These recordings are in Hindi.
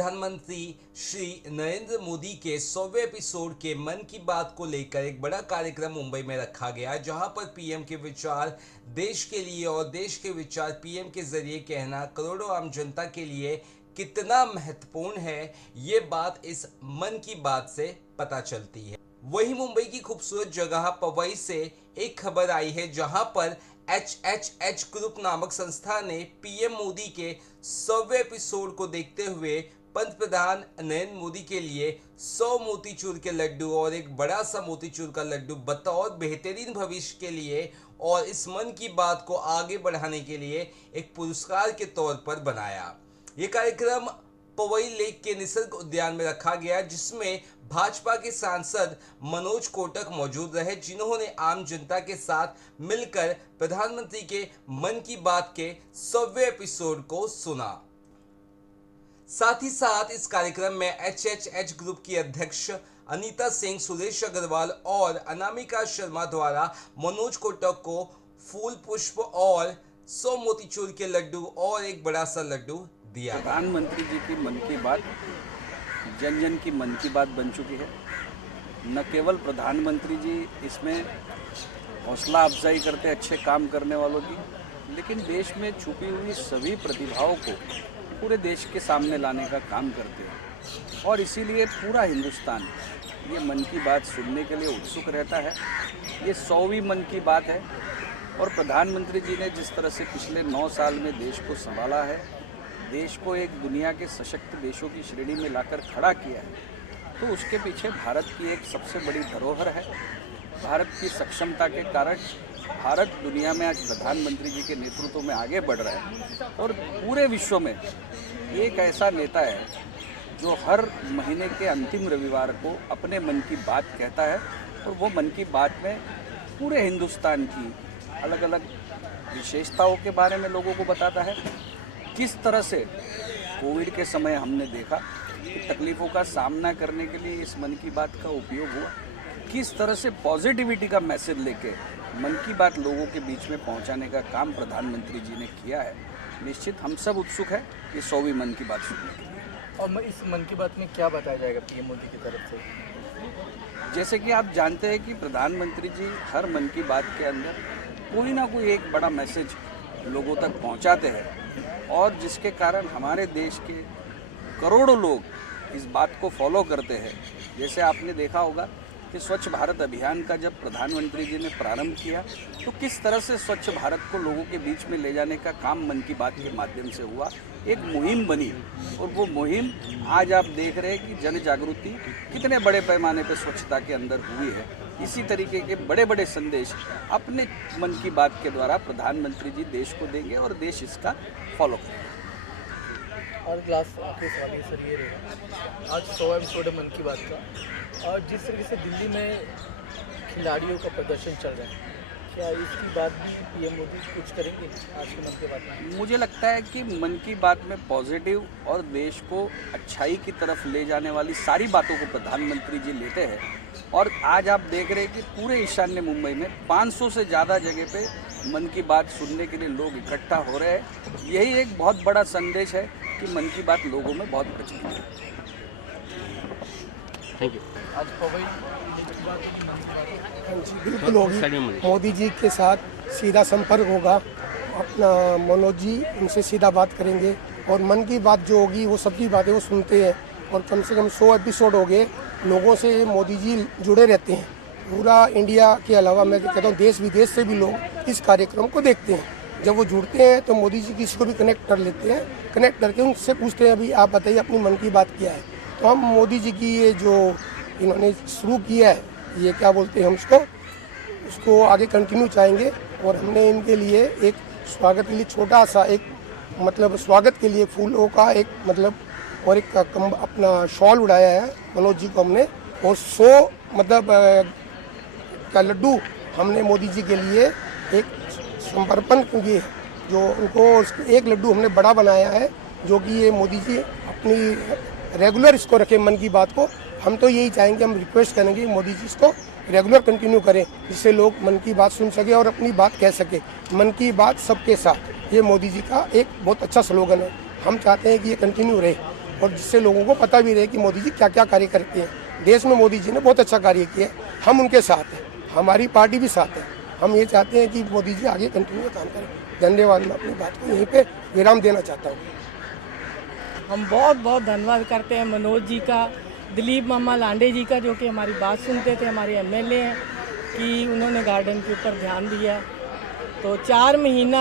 प्रधानमंत्री श्री नरेंद्र मोदी के 100वें एपिसोड के मन की बात को लेकर एक बड़ा कार्यक्रम मुंबई में रखा गया, जहां पर पीएम के विचार देश के लिए और देश के विचार पीएम के जरिए कहना करोड़ों आम जनता के लिए कितना महत्वपूर्ण है, ये बात इस मन की बात से पता चलती है। वहीं मुंबई की खूबसूरत जगह पवई से एक खबर आई है, जहां पर HHH ग्रुप नामक संस्था ने पीएम मोदी के 100वें एपिसोड को देखते हुए पंतप्रधान नरेंद्र मोदी के लिए 100 मोतीचूर के लड्डू और एक बड़ा सा मोतीचूर का लड्डू बतौर बेहतरीन भविष्य के लिए और इस मन की बात को आगे बढ़ाने के लिए एक पुरस्कार के तौर पर बनाया। ये कार्यक्रम पवई लेक के निसर्ग उद्यान में रखा गया, जिसमें भाजपा के सांसद मनोज कोटक मौजूद रहे, जिन्होंने आम जनता के साथ मिलकर प्रधानमंत्री के मन की बात के 100वें एपिसोड को सुना। साथ ही साथ इस कार्यक्रम में HHH ग्रुप की अध्यक्ष अनीता सिंह, सुरेश अग्रवाल और अनामिका शर्मा द्वारा मनोज कोटक को फूल पुष्प और 100 मोतीचूर के लड्डू और एक बड़ा सा लड्डू दिया। प्रधानमंत्री जी की मन की बात जन जन की मन की बात बन चुकी है। न केवल प्रधानमंत्री जी इसमें हौसला अफजाई करते अच्छे काम करने वालों की, लेकिन देश में छुपी हुई सभी प्रतिभाओं को पूरे देश के सामने लाने का काम करते हैं और इसीलिए पूरा हिंदुस्तान ये मन की बात सुनने के लिए उत्सुक रहता है। ये 100वीं मन की बात है और प्रधानमंत्री जी ने जिस तरह से पिछले 9 साल में देश को संभाला है, देश को एक दुनिया के सशक्त देशों की श्रेणी में लाकर खड़ा किया है, तो उसके पीछे भारत की एक सबसे बड़ी धरोहर है। भारत की सक्षमता के कारण भारत दुनिया में आज प्रधानमंत्री जी के नेतृत्व में आगे बढ़ रहा है और पूरे विश्व में एक ऐसा नेता है जो हर महीने के अंतिम रविवार को अपने मन की बात कहता है और वो मन की बात में पूरे हिंदुस्तान की अलग अलग विशेषताओं के बारे में लोगों को बताता है। किस तरह से कोविड के समय हमने देखा कि तकलीफ़ों का सामना करने के लिए इस मन की बात का उपयोग हुआ, किस तरह से पॉजिटिविटी का मैसेज लेके मन की बात लोगों के बीच में पहुंचाने का काम प्रधानमंत्री जी ने किया है। निश्चित हम सब उत्सुक है ये 100वीं मन की बात सुनने के लिए। और इस मन की बात में क्या बताया जाएगा पीएम मोदी की तरफ से? जैसे कि आप जानते हैं कि प्रधानमंत्री जी हर मन की बात के अंदर कोई ना कोई एक बड़ा मैसेज लोगों तक पहुंचाते हैं और जिसके कारण हमारे देश के करोड़ों लोग इस बात को फॉलो करते हैं। जैसे आपने देखा होगा कि स्वच्छ भारत अभियान का जब प्रधानमंत्री जी ने प्रारंभ किया तो किस तरह से स्वच्छ भारत को लोगों के बीच में ले जाने का काम मन की बात के माध्यम से हुआ, एक मुहिम बनी और वो मुहिम आज आप देख रहे हैं कि जन जागृति कितने बड़े पैमाने पर स्वच्छता के अंदर हुई है। इसी तरीके के बड़े बड़े संदेश अपने मन की बात के द्वारा प्रधानमंत्री जी देश को देंगे और देश इसका फॉलो करेगा। और लास्ट आखिरी सवाल ये सर ये रहेगा, आज 100वां एपिसोड है मन की बात का और जिस तरीके से दिल्ली में खिलाड़ियों का प्रदर्शन चल रहा है, क्या इसकी बात भी पीएम मोदी कुछ करेंगे आज के मन की बात में? मुझे लगता है कि मन की बात में पॉजिटिव और देश को अच्छाई की तरफ ले जाने वाली सारी बातों को प्रधानमंत्री जी लेते हैं और आज आप देख रहे हैं कि पूरे ईशान्य मुंबई में 500 से ज़्यादा जगह पे मन की बात सुनने के लिए लोग इकट्ठा हो रहे हैं। यही एक बहुत बड़ा संदेश है कि मन की बात लोगों में बहुत प्रचलित है। Thank you. आज पवई बिल्कुल होगी। मोदी जी के साथ सीधा संपर्क होगा, अपना मनोज जी उनसे सीधा बात करेंगे और मन की बात जो होगी वो सबकी बातें वो सुनते हैं और कम से कम 100 एपिसोड हो गए, लोगों से मोदी जी जुड़े रहते हैं। पूरा इंडिया के अलावा मैं कहता हूँ देश विदेश से भी लोग इस कार्यक्रम को देखते हैं। जब वो जुड़ते हैं तो मोदी जी किसी को भी कनेक्ट कर लेते हैं, कनेक्ट करके उनसे पूछते हैं अभी आप बताइए अपनी मन की बात क्या है। तो हम मोदी जी की ये जो इन्होंने शुरू किया है, ये क्या बोलते हैं हम उसको आगे कंटिन्यू चाहेंगे और हमने इनके लिए एक स्वागत के लिए छोटा सा एक मतलब स्वागत के लिए फूलों का एक मतलब और एक अपना शॉल उड़ाया है मनोज जी को हमने और 100 मतलब का लड्डू हमने मोदी जी के लिए एक समर्पण किए, जो उनको एक लड्डू हमने बड़ा बनाया है जो कि ये मोदी जी अपनी रेगुलर इसको रखें मन की बात को। हम तो यही चाहेंगे, हम रिक्वेस्ट करेंगे मोदी जी इसको रेगुलर कंटिन्यू करें जिससे लोग मन की बात सुन सके और अपनी बात कह सके। मन की बात सबके साथ, ये मोदी जी का एक बहुत अच्छा स्लोगन है। हम चाहते हैं कि ये कंटिन्यू रहे और जिससे लोगों को पता भी रहे कि मोदी जी क्या क्या कार्य करते हैं। देश में मोदी जी ने बहुत अच्छा कार्य किया है, हम उनके साथ हैं, हमारी पार्टी भी साथ है। हम ये चाहते हैं कि मोदी जी आगे कंटिन्यू काम करें। धन्यवाद। मैं अपनी बात को यहीं पे विराम देना चाहता हूँ। हम बहुत बहुत धन्यवाद करते हैं मनोज जी का, दिलीप मामा लांडे जी का, जो कि हमारी बात सुनते थे, हमारे एमएलए हैं, कि उन्होंने गार्डन के ऊपर ध्यान दिया। तो 4 महीना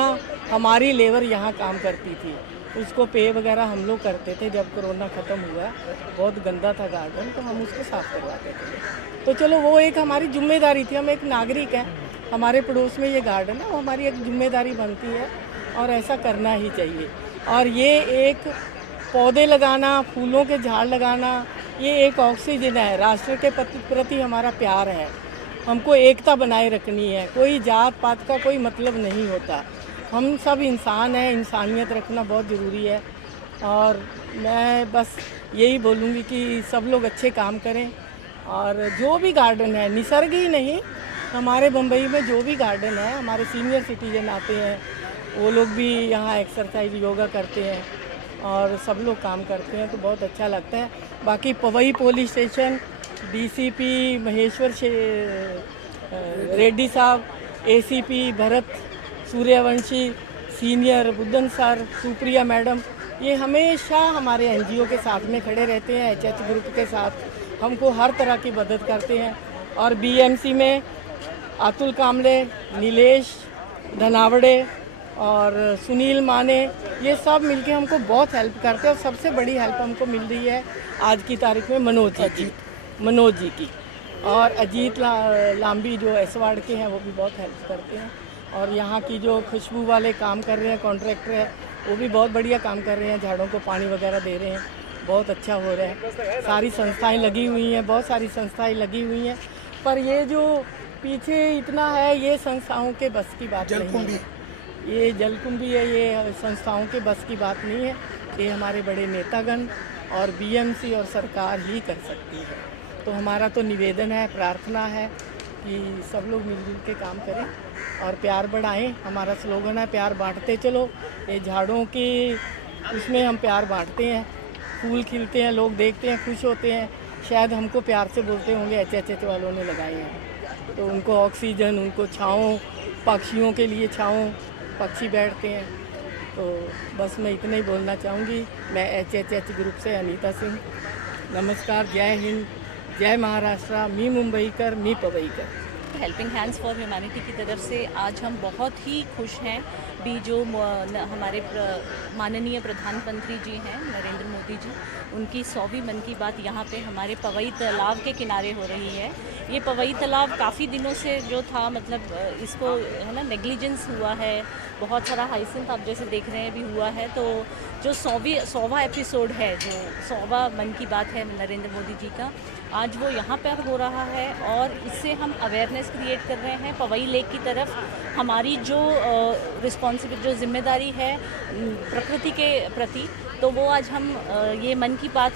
हमारी लेबर यहाँ काम करती थी, उसको पे वगैरह हम लोग करते थे। जब कोरोना ख़त्म हुआ, बहुत गंदा था गार्डन, तो हम उसको साफ़ करवाते थे। तो चलो वो एक हमारी जिम्मेदारी थी, हम एक नागरिक हैं, हमारे पड़ोस में ये गार्डन है, वो हमारी एक जिम्मेदारी बनती है और ऐसा करना ही चाहिए। और ये एक पौधे लगाना, फूलों के झाड़ लगाना, ये एक ऑक्सीजन है। राष्ट्र के प्रति हमारा प्यार है, हमको एकता बनाए रखनी है। कोई जात पात का कोई मतलब नहीं होता, हम सब इंसान हैं, इंसानियत रखना बहुत ज़रूरी है। और मैं बस यही बोलूँगी कि सब लोग अच्छे काम करें। और जो भी गार्डन है, निसर्ग ही नहीं, हमारे बम्बई में जो भी गार्डन है, हमारे सीनियर सिटीजन आते हैं, वो लोग भी यहाँ एक्सरसाइज योगा करते हैं और सब लोग काम करते हैं, तो बहुत अच्छा लगता है। बाकी Powai police station, DCP Maheshwar Reddy साहब, ACP Bharat Suryavanshi, senior Buddhan sir, Supriya madam, ये हमेशा हमारे एनजीओ के साथ में खड़े रहते हैं, एचएच ग्रुप के साथ हमको हर तरह की मदद करते हैं। और बीएमसी में अतुल कामले, नीलेश धनावड़े और सुनील माने, ये सब मिलके हमको बहुत हेल्प करते हैं। और सबसे बड़ी हेल्प हमको मिल रही है आज की तारीख में मनोज जी की। और अजीत लांबी जो एसवाड़ के हैं, वो भी बहुत हेल्प करते हैं। और यहाँ की जो खुशबू वाले काम कर रहे हैं, कॉन्ट्रैक्टर है, वो भी बहुत बढ़िया काम कर रहे हैं, झाड़ों को पानी वगैरह दे रहे हैं, बहुत अच्छा हो रहा है। सारी संस्थाएं लगी हुई हैं, बहुत सारी संस्थाएं लगी हुई हैं, पर ये जो पीछे इतना है, ये संस्थाओं के बस की बात नहीं है। ये जलकुंभी है, ये संस्थाओं के बस की बात नहीं है, ये हमारे बड़े नेतागण और बीएमसी और सरकार ही कर सकती है। तो हमारा तो निवेदन है, प्रार्थना है कि सब लोग मिलजुल के काम करें और प्यार बढ़ाएं। हमारा स्लोगन है, प्यार बांटते चलो। ये झाड़ों की उसमें हम प्यार बांटते हैं, फूल खिलते हैं, लोग देखते हैं, खुश होते हैं। शायद हमको प्यार से बोलते होंगे, एचएच वालों ने लगाए हैं, तो उनको ऑक्सीजन, उनको छाँव, पक्षियों के लिए छाँव, पक्षी बैठते हैं। तो बस मैं इतना ही बोलना चाहूँगी। मैं एचएच ग्रुप से अनीता सिंह, नमस्कार, जय हिंद, जय महाराष्ट्र, मी मुंबईकर, मी पवईकर। हेल्पिंग हैंड्स फॉर ह्यूमैनिटी की तरफ से आज हम बहुत ही खुश हैं भी जो हमारे माननीय प्रधानमंत्री जी हैं नरेंद्र मोदी जी, उनकी 100वीं मन की बात यहाँ पे हमारे पवई तालाब के किनारे हो रही है। ये पवई तालाब काफ़ी दिनों से जो था, मतलब इसको है ना नेग्लिजेंस हुआ है, बहुत सारा हाइसिंथ आप जैसे देख रहे हैं भी हुआ है। तो जो 100वां एपिसोड है, जो 100वां मन की बात है नरेंद्र मोदी जी का, आज वो यहाँ पर हो रहा है और इससे हम अवेयरनेस क्रिएट कर रहे हैं पवई लेक की तरफ। हमारी जो रिस्पॉन्सिबिलिटी, जो जिम्मेदारी है प्रकृति के प्रति, तो वो आज हम ये मन की बात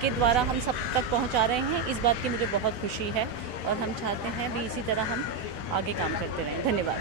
के द्वारा हम सब तक पहुँचा रहे हैं। इस बात की मुझे बहुत खुशी है और हम चाहते हैं भी इसी तरह हम आगे काम करते रहें। धन्यवाद।